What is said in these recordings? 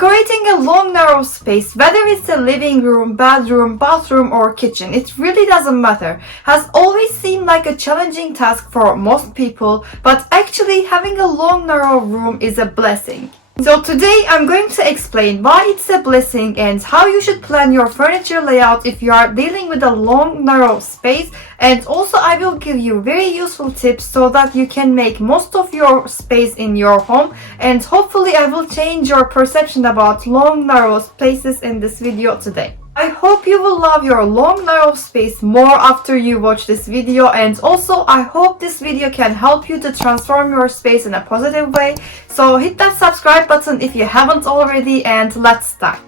Decorating a long narrow space, whether it's a living room, bedroom, bathroom or kitchen, it really doesn't matter, has always seemed like a challenging task for most people, but actually having a long narrow room is a blessing. So today I'm going to explain why it's a blessing and how you should plan your furniture layout if you are dealing with a long narrow space, and also I will give you very useful tips so that you can make most of your space in your home, and hopefully I will change your perception about long narrow spaces in this video today. I hope you will love your long narrow space more after you watch this video, and also I hope this video can help you to transform your space in a positive way. So hit that subscribe button if you haven't already, and let's start.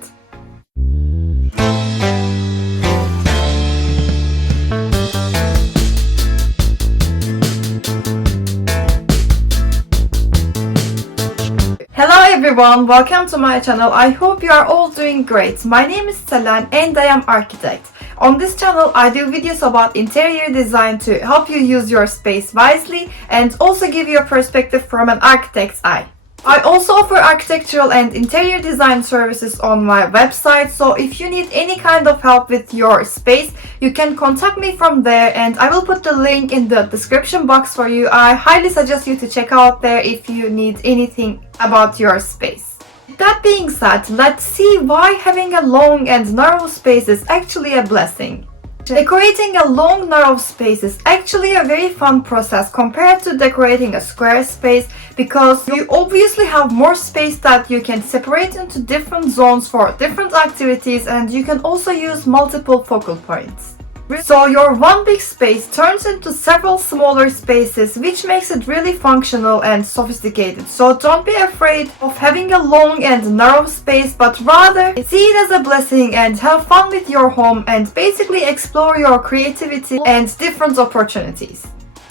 Hello everyone, welcome to my channel. I hope you are all doing great. My name is Selen and I am architect. On this channel I do videos about interior design to help you use your space wisely and also give you a perspective from an architect's eye. I also offer architectural and interior design services on my website, so if you need any kind of help with your space, you can contact me from there, and I will put the link in the description box for you. I highly suggest you to check out there if you need anything about your space. That being said, let's see why having a long and narrow space is actually a blessing. Decorating a long narrow space is actually a very fun process compared to decorating a square space, because you obviously have more space that you can separate into different zones for different activities, and you can also use multiple focal points. So your one big space turns into several smaller spaces, which makes it really functional and sophisticated. So don't be afraid of having a long and narrow space, but rather see it as a blessing and have fun with your home and basically explore your creativity and different opportunities.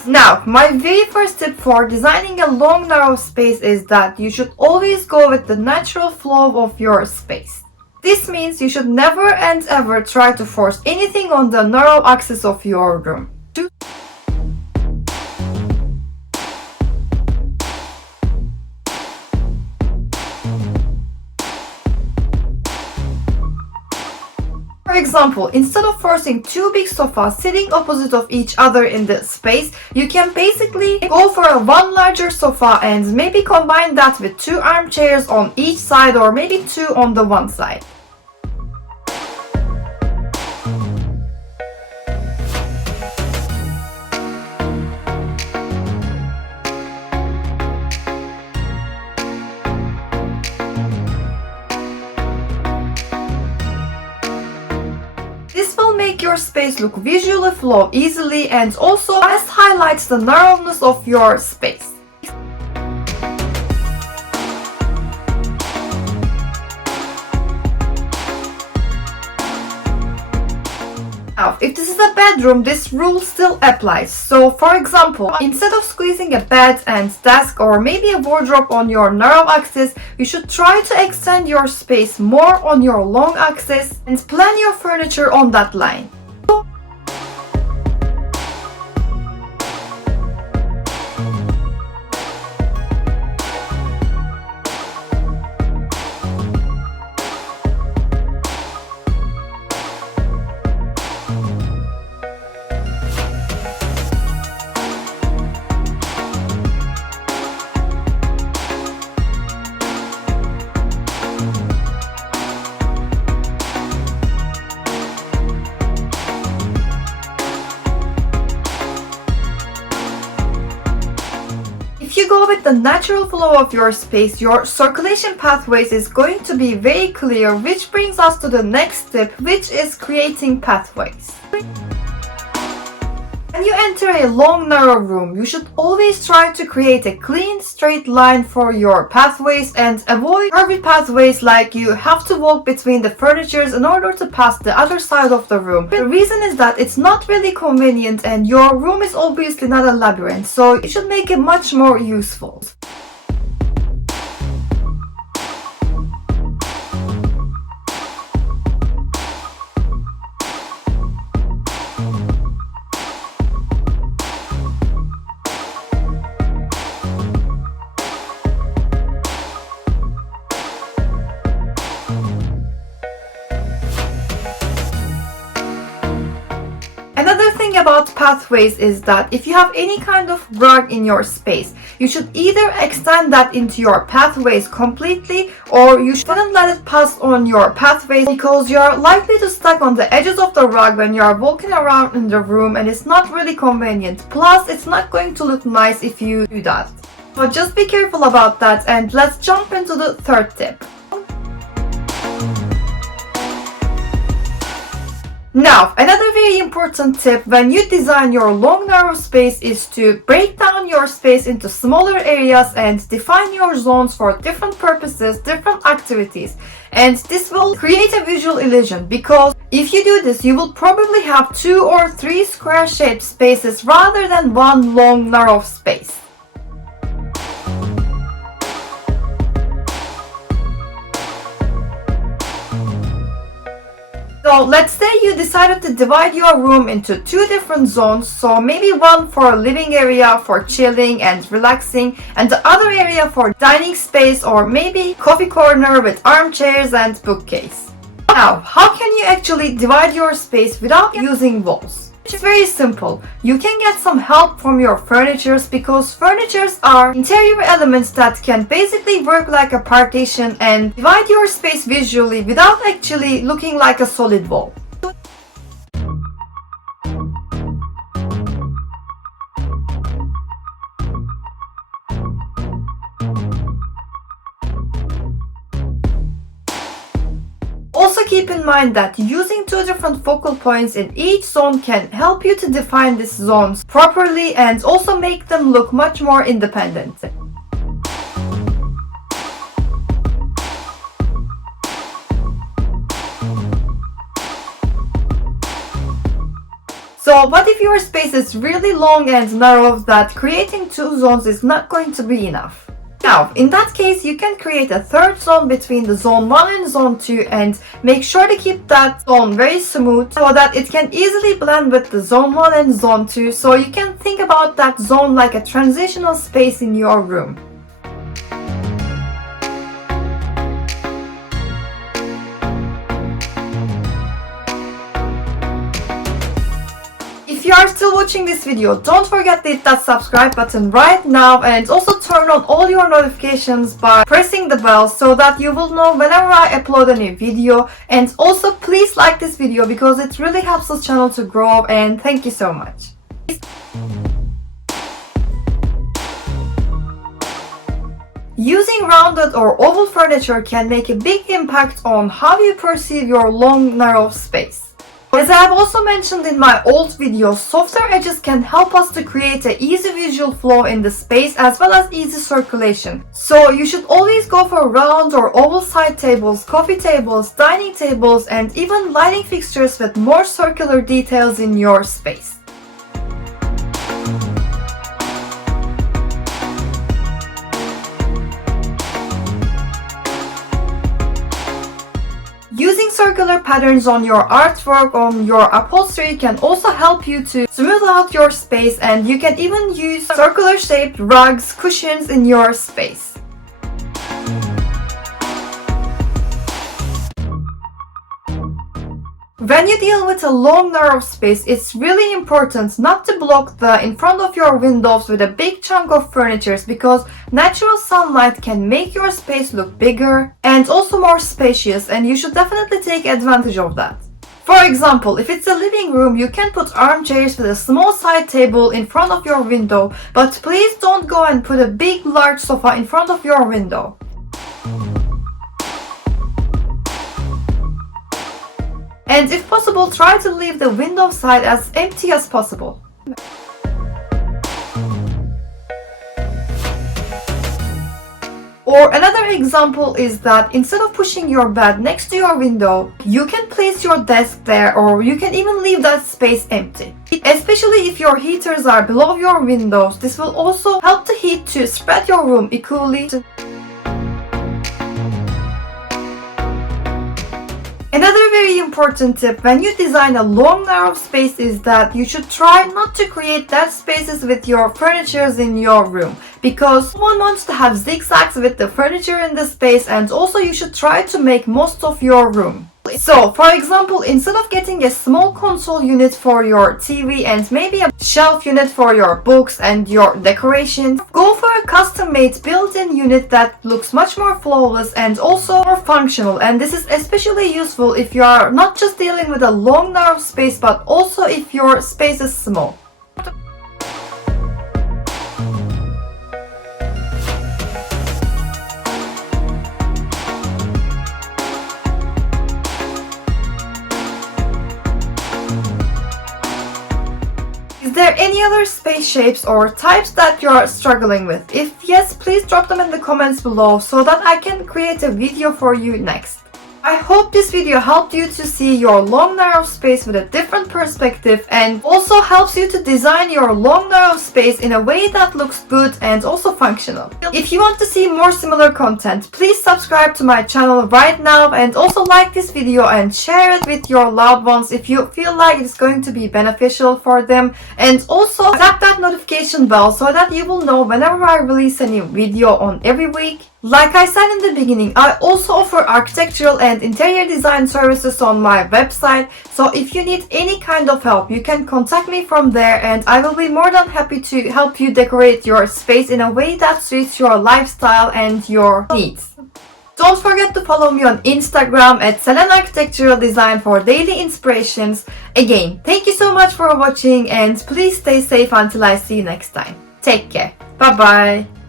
Now, my very first tip for designing a long narrow space is that you should always go with the natural flow of your space. This means you should never and ever try to force anything on the narrow axis of your room. For example, instead of forcing two big sofas sitting opposite of each other in the space, you can basically go for one larger sofa and maybe combine that with two armchairs on each side, or maybe two on the one side. This will make your space look visually flow easily and also best highlights the narrowness of your space. Now, if this is a bedroom, this rule still applies. So for example, instead of squeezing a bed and desk or maybe a wardrobe on your narrow axis, you should try to extend your space more on your long axis and plan your furniture on that line. If you go with the natural flow of your space, your circulation pathways is going to be very clear, which brings us to the next tip, which is creating pathways. When you enter a long narrow room, you should always try to create a clean straight line for your pathways and avoid curvy pathways like you have to walk between the furnitures in order to pass the other side of the room. The reason is that it's not really convenient and your room is obviously not a labyrinth, so you should make it much more useful. Another thing about pathways is that if you have any kind of rug in your space, you should either extend that into your pathways completely, or you shouldn't let it pass on your pathways, because you're likely to stuck on the edges of the rug when you're walking around in the room, and it's not really convenient. Plus, it's not going to look nice if you do that. So just be careful about that, and let's jump into the third tip. Now, another very important tip when you design your long narrow space is to break down your space into smaller areas and define your zones for different purposes, different activities. And this will create a visual illusion, because if you do this, you will probably have 2 or 3 square shaped spaces rather than one long narrow space. So let's say you decided to divide your room into 2 different zones, so maybe one for living area for chilling and relaxing, and the other area for dining space, or maybe coffee corner with armchairs and bookcase. Now, how can you actually divide your space without using walls? It's very simple. You can get some help from your furnitures, because furnitures are interior elements that can basically work like a partition and divide your space visually without actually looking like a solid wall. Also keep in mind that using 2 different focal points in each zone can help you to define these zones properly and also make them look much more independent. So what if your space is really long and narrow that creating 2 zones is not going to be enough? Now, in that case, you can create a third zone between the zone 1 and zone 2 and make sure to keep that zone very smooth so that it can easily blend with the zone 1 and zone 2, so you can think about that zone like a transitional space in your room. If you are still watching this video, don't forget to hit that subscribe button right now, and also turn on all your notifications by pressing the bell so that you will know whenever I upload a new video. And also please like this video, because it really helps this channel to grow, and thank you so much. Using rounded or oval furniture can make a big impact on how you perceive your long narrow space. As I have also mentioned in my old videos, softer edges can help us to create an easy visual flow in the space as well as easy circulation. So you should always go for round or oval side tables, coffee tables, dining tables, and even lighting fixtures with more circular details in your space. Using circular patterns on your artwork, on your upholstery, can also help you to smooth out your space, and you can even use circular shaped rugs, cushions in your space. When you deal with a long narrow space, it's really important not to block the in front of your windows with a big chunk of furniture, because natural sunlight can make your space look bigger and also more spacious, and you should definitely take advantage of that. For example, if it's a living room, you can put armchairs with a small side table in front of your window, but please don't go and put a big large sofa in front of your window. And if possible, try to leave the window side as empty as possible. Or another example is that instead of pushing your bed next to your window, you can place your desk there, or you can even leave that space empty. Especially if your heaters are below your windows, this will also help the heat to spread your room equally. Another very important tip when you design a long narrow space is that you should try not to create dead spaces with your furniture in your room, because one wants to have zigzags with the furniture in the space, and also you should try to make most of your room. So, for example, instead of getting a small console unit for your TV and maybe a shelf unit for your books and your decorations, go for a custom-made built-in unit that looks much more flawless and also more functional. And this is especially useful if you are not just dealing with a long narrow space, but also if your space is small. Is there any other space shapes or types that you're struggling with? If yes, please drop them in the comments below so that I can create a video for you next. I hope this video helped you to see your long narrow space with a different perspective and also helps you to design your long narrow space in a way that looks good and also functional. If you want to see more similar content, please subscribe to my channel right now and also like this video and share it with your loved ones if you feel like it's going to be beneficial for them, and also tap that notification bell so that you will know whenever I release a new video on every week. Like I said in the beginning, I also offer architectural and interior design services on my website, so if you need any kind of help, you can contact me from there and I will be more than happy to help you decorate your space in a way that suits your lifestyle and your needs. Don't forget to follow me on Instagram at selenarchitecturaldesign for daily inspirations. Again, thank you so much for watching and please stay safe until I see you next time. Take care. Bye bye.